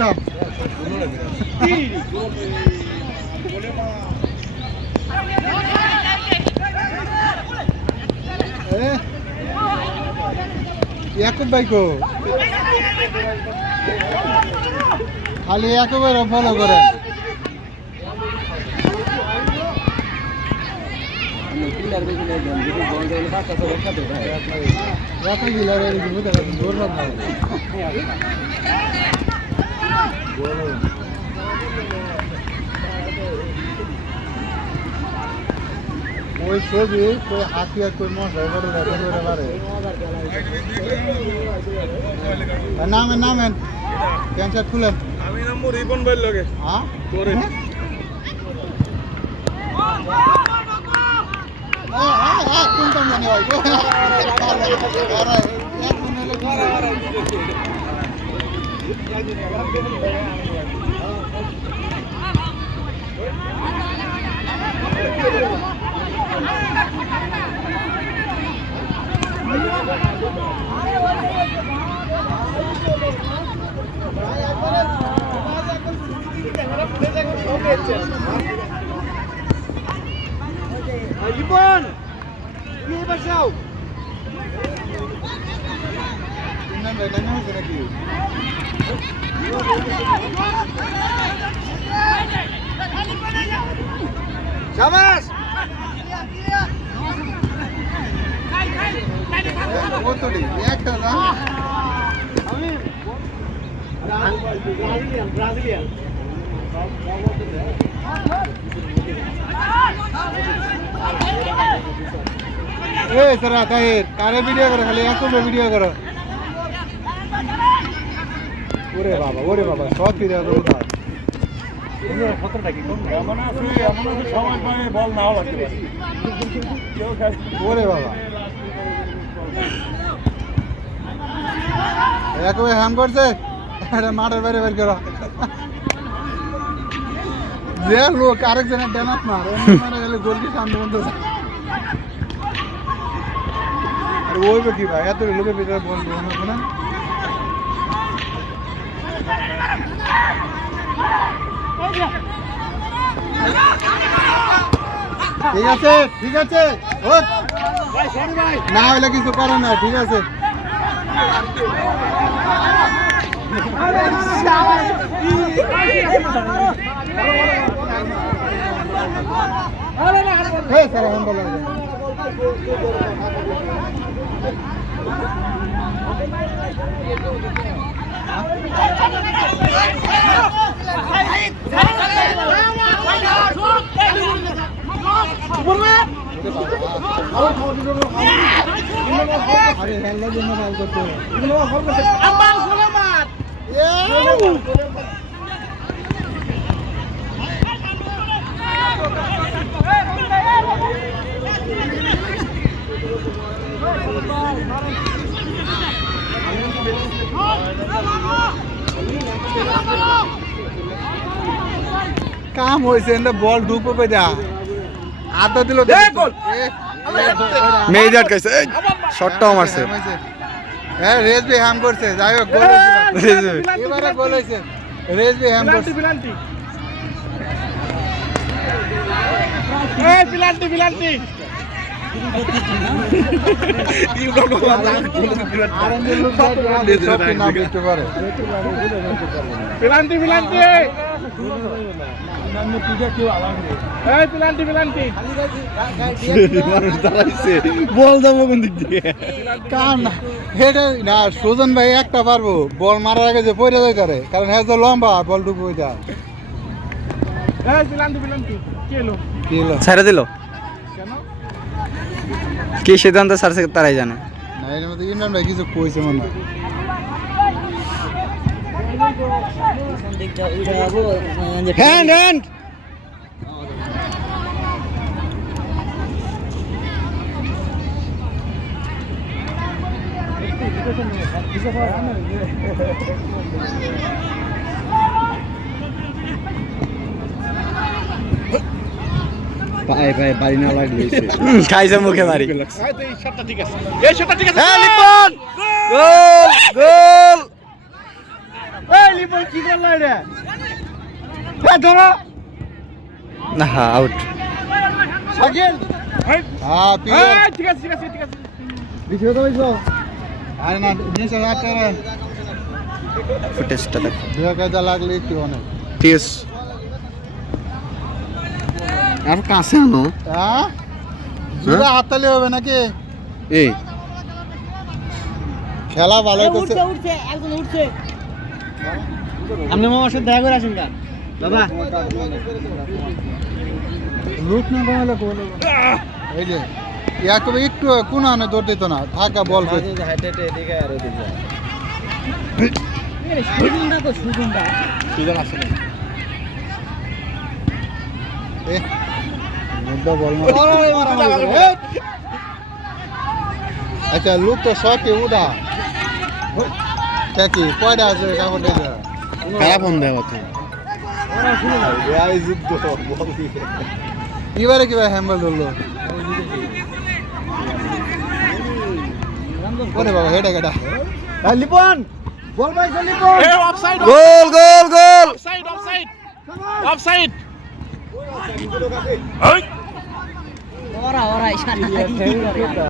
উঠাও ইয়াকুব ভাই কো খালি একেবারে ফলো করে ওই ছবি কই হাতিয়া কই মশা করে পারে নামেন নামেন ক্যান্সার খুলেন আমি নাম রিপন ভাই লগে হ্যাঁ করে কোনটা মনে হয় রিপন কি বসাও নাকি শাবাশ কতটি একটা না আমি ব্রাজিলিয়ান এ সারা তাহির কারে ভিডিও করো খালি একটু ভিডিও করো ওরে বাবা সব ভিডিও করো তার এমন আছে সময় পায় বল নাও লাগতে পারে ওরে বাবা একবার হ্যাম করছে এটা মাঠের বাইরে বের করো যে লোক আরেকজনের ড্যানাস মার মারা গেলে গোলকি সামনে বন্ধ আর ওই কি ভাই এত লোকের ভিতরে বল না ঠিক আছে ঠিক আছে না হলে কিছু করো না ঠিক আছে স্যার এখন বলো আরে হেল্লা জন্য কাজ করতে আমার গোলে মার কাম হয়েছে বল ঢুকো পে দা আদা দিল মেয়ে আটকাইছে শটটাও মারছে হ্যাঁ রেজবি হ্যাম করছে যাই হোক গোল এবারে গোল হয়েছে রেজবি হ্যাম করছে পেনাল্টি পেনাল্টি বল যাবো কোন দিক দিয়ে না সুজন ভাই একটা পারবো বল মারার আগে যে পড়ে যায় তারে কারণ হ্যাঁ তো লম্বা বল ঢুকবো ওইটা ছেড়ে দিল কি সিদ্ধান্ত ছাড়ছে তারাই জানে না এর মধ্যে ইমরান ভাই কিছু কইছে মনে হয় হ্যান্ড হ্যান্ড পায়ে পায়ে বাড়ি না লাগলে খাইছে মুখে মারি এই শটটা ঠিক আছে হ্যাঁ লিপন গোল গোল এই লিপন কি করলো এটা এ ধরো না আউট শাকিল হ্যাঁ এই পিওর ঠিক আছে ঠিক আছে ঠিক আছে ভিডিও তো হইছো আরে না নিচে রাখতে ফুটেজটা দেখো দুয়া কাজা লাগলে একটু অনেক ঠিক আছে আর কাছে আনো হ্যাঁ জুড়ে হাততালি হবে নাকি এই খেলা ভালো করছে উঠছে একজন উঠছে আপনি মামার সাথে দেখা করে আসুন কা বাবা লুট না কমালে কোলে এই যে ইয়াকবে একটু কোন আনে দৌড় দিত না থাকা বল পেয়ে সুজনটা তো সুজনটা সুজন আছে না এ মুদ্দা বল আচ্ছা লুক তো শটে উড়া কি কয়টা আছে কাপড় দিয়ে খারাপ ফোন দেওয়া তো এবারে কিভাবে হ্যাম্বল ধরলো ওরে বাবা হেডা কেটা লিপন বল ভাই লিপন এ অফসাইড গোল গোল গোল অফসাইড অফসাইড অফসাইড ওরা ইশারা